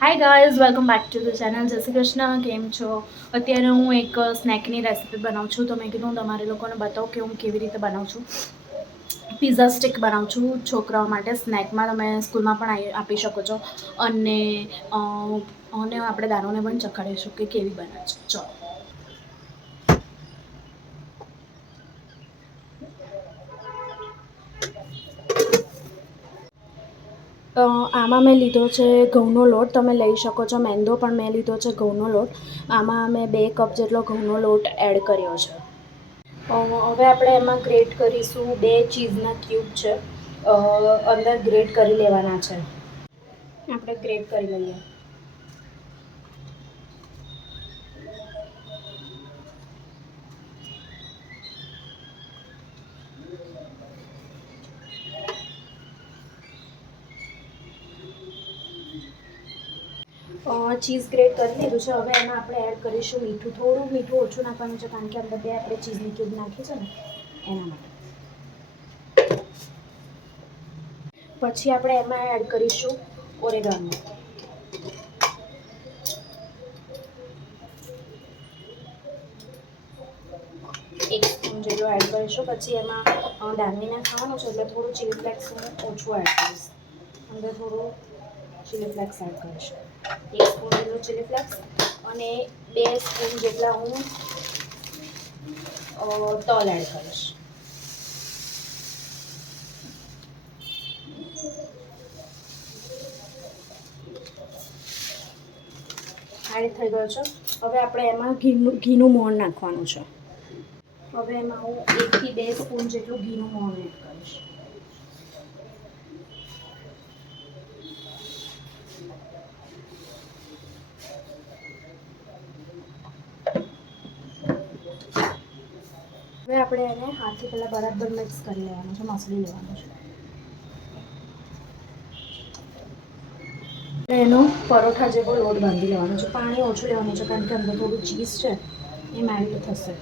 Hi guys, welcome back to the channel. જય શ્રી કૃષ્ણ. કેમ છો? અત્યારે હું એક સ્નેકની રેસીપી બનાવું છું, તો મેં કીધું હું તમારે લોકોને બતાવું કે હું કેવી રીતે બનાવું છું. પિઝા સ્ટિક બનાવું છું છોકરાઓ માટે. સ્નેકમાં તમે સ્કૂલમાં પણ આપી શકો છો, અને આપણે દારૂને પણ ચખાડીશું કે કેવી બને છે. ચલો. આમાં મેં લીધો છે ઘઉંનો લોટ. તમે લઈ શકો છો મેંદો, પણ મેં લીધો છે ઘઉંનો લોટ. આમાં મેં 2 કપ જેટલો ઘઉંનો લોટ એડ કર્યો છે. હવે આપણે એમાં ગ્રેટ કરીશું 2 ચીઝના ક્યુબ છે, અંદર ગ્રેટ કરી લેવાના છે. આપણે ગ્રેટ કરી લઈએ. ચીઝ ગ્રેટ કરી લીધું છે. હવે એમાં આપણે એડ કરીશું મીઠું. થોડું મીઠું ઓછું નાખવાનું છે, કારણ કે અંદર આપણે ચીઝની ક્યુબ નાખી છે ને, એના માટે. પછી આપણે એમાં એડ કરીશું ઓરેગાનો. 1 સ્પૂન જેટલો એડ કરીશું. પછી એમાં દાળમીને ખાવાનું છે, એટલે થોડું ચીલી ફ્લેક્સ ઓછું એડ કરીશ. અંદર થોડું ચીલી ફ્લેક્સ એડ કરીશું. 1 સ્પૂન જેટલું ચીલી ફ્લેક્સ, અને 2 સ્પૂન જેટલા હું તલ એડ કરીશ. એડ થઈ ગયો છે. હવે આપણે એમાં ઘીનું મોણ નાખવાનું છે. હવે એમાં હું 1 થી 2 સ્પૂન જેટલું ઘીનું મોણ એડ કરીશ. હવે આપણે એને હાથથી પહેલાં બરાબર મિક્સ કરી લેવાનું છે, મસળી લેવાનું છે. એનો પરોઠા જેવો લોટ બાંધી લેવાનો છે. પાણી ઓછું લેવાનું છે, કારણ કે અંદર થોડું ચીઝ છે, એ મેલ્ટ થશે.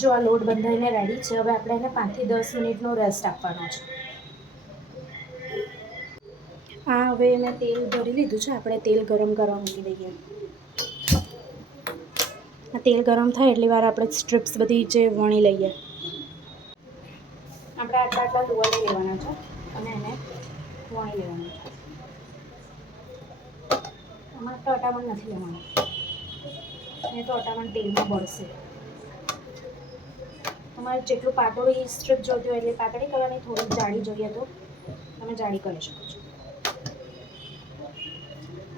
જો આ લોટ બંધાઈને રેડી છે. હવે આપણે એને 5 થી 10 મિનિટનો રેસ્ટ આપવાનો છે. હવે મેં તેલ ભરી લીધું છે. આપણે તેલ ગરમ કરવા મૂકી દઈએ. આ તેલ ગરમ થાય એટલી વાર આપણે સ્ટ્રીપ્સ બધી જે વણી લઈએ. આપણે આટલા લુવા લઈ લેવાના છે, અને એને વણી લેવાના છે. આમાં તો અટામણ નથી લેવાનું, નહીં તો અટામણ તેલમાં બળશે. તમારે જેટલું પાતળી સ્ટ્રીપ જોઈતી હોય એટલી પાતળી કરવાની. થોડી જાડી જોઈએ તો તમે જાડી કરી શકો છો.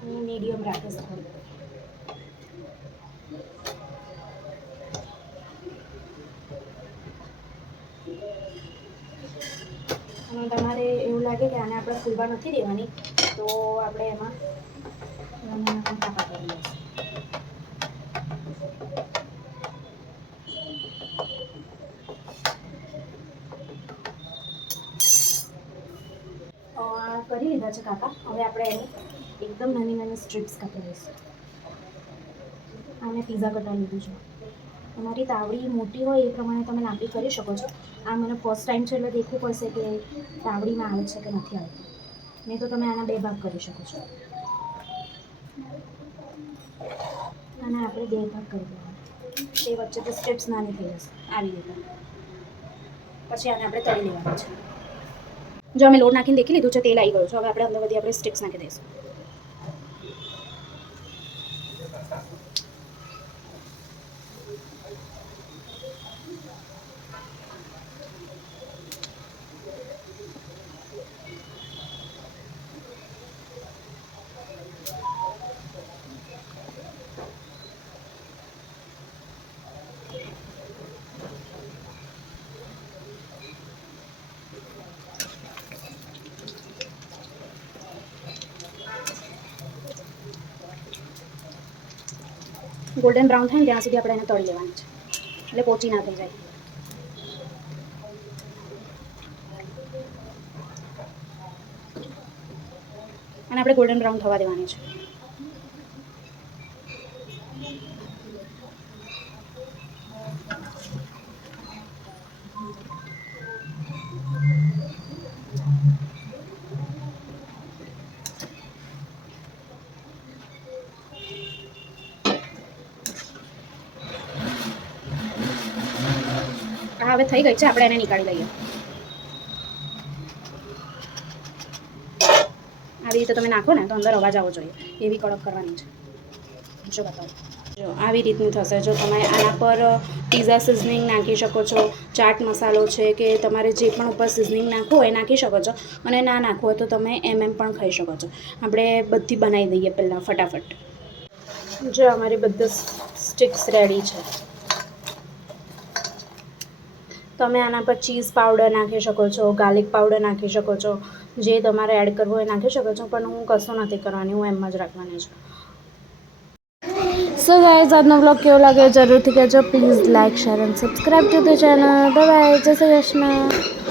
હું મીડિયમ રાખીશ થોડી. અને તમારે એવું લાગે કે આને આપણે ફૂલવા નથી દેવાની, તો આપણે એમાં નાના કાપા કરી લઈશું. કરી લીધા છે કાપા. હવે આપણે એની એકદમ નાની નાની સ્ટ્રીપ્સ કાપી લઈશું. આને પિઝા કટર લીધું છે. તમારી તાવડી મોટી હોય એ પ્રમાણે તમે નાપી કરી શકો છો. આ મને ફર્સ્ટ ટાઈમ છે, એટલે દેખવું પડશે કે તાવડીમાં આવે છે કે નથી આવતું. નહીં તો તમે આના 2 ભાગ કરી શકો છો. અને આપણે 2 ભાગ કરી દેવાના. એ વચ્ચેથી સ્ટ્રીપ્સ નાની થઈ જશે આવી રીતે. પછી આને આપણે તળી લેવાનું છે. જો અમે લોટ નાખીને દેખી લીધું છે, તેલ આવી ગયું છે. હવે આપણે અંદર બધી આપણે સ્ટિક્સ નાખી દઈશું. ગોલ્ડન બ્રાઉન થાય ને ત્યાં સુધી આપણે એને તળી લેવાનું છે, એટલે પોચી ના થઈ જાય. અને આપણે ગોલ્ડન બ્રાઉન થવા દેવાની છે. આ હવે થઈ ગઈ છે, આપણે એને નીકાળી લઈએ. આવી રીતે તમે નાખો ને તો અંદર અવાજ આવવો જોઈએ, એવી કડક કરવાની છે. જો બતાવો, જો આવી રીતનું થશે. જો તમે આના પર પીઝા સિઝનિંગ નાખી શકો છો, ચાટ મસાલો છે કે તમારે જે પણ ઉપર સિઝનિંગ નાખવું હોય એ નાખી શકો છો, અને ના નાખવું હોય તો તમે એમ પણ ખાઈ શકો છો. આપણે બધી બનાવી દઈએ પહેલાં ફટાફટ. જો અમારી બધી સ્ટિક્સ રેડી છે. તમે આના પર ચીઝ પાવડર નાખી શકો છો, ગાર્લિક પાવડર નાખી શકો છો, જે તમારે એડ કરવું હોય નાખી શકો છો, પણ હું કશું નથી કરવાની, હું એમ જ રાખવાની છું. સો ગાઈઝ, આજનો બ્લોગ કેવો લાગ્યો જરૂરથી કહેજો. Please like, share and subscribe two the channel. Bye bye, જય શ્રી કૃષ્ણ.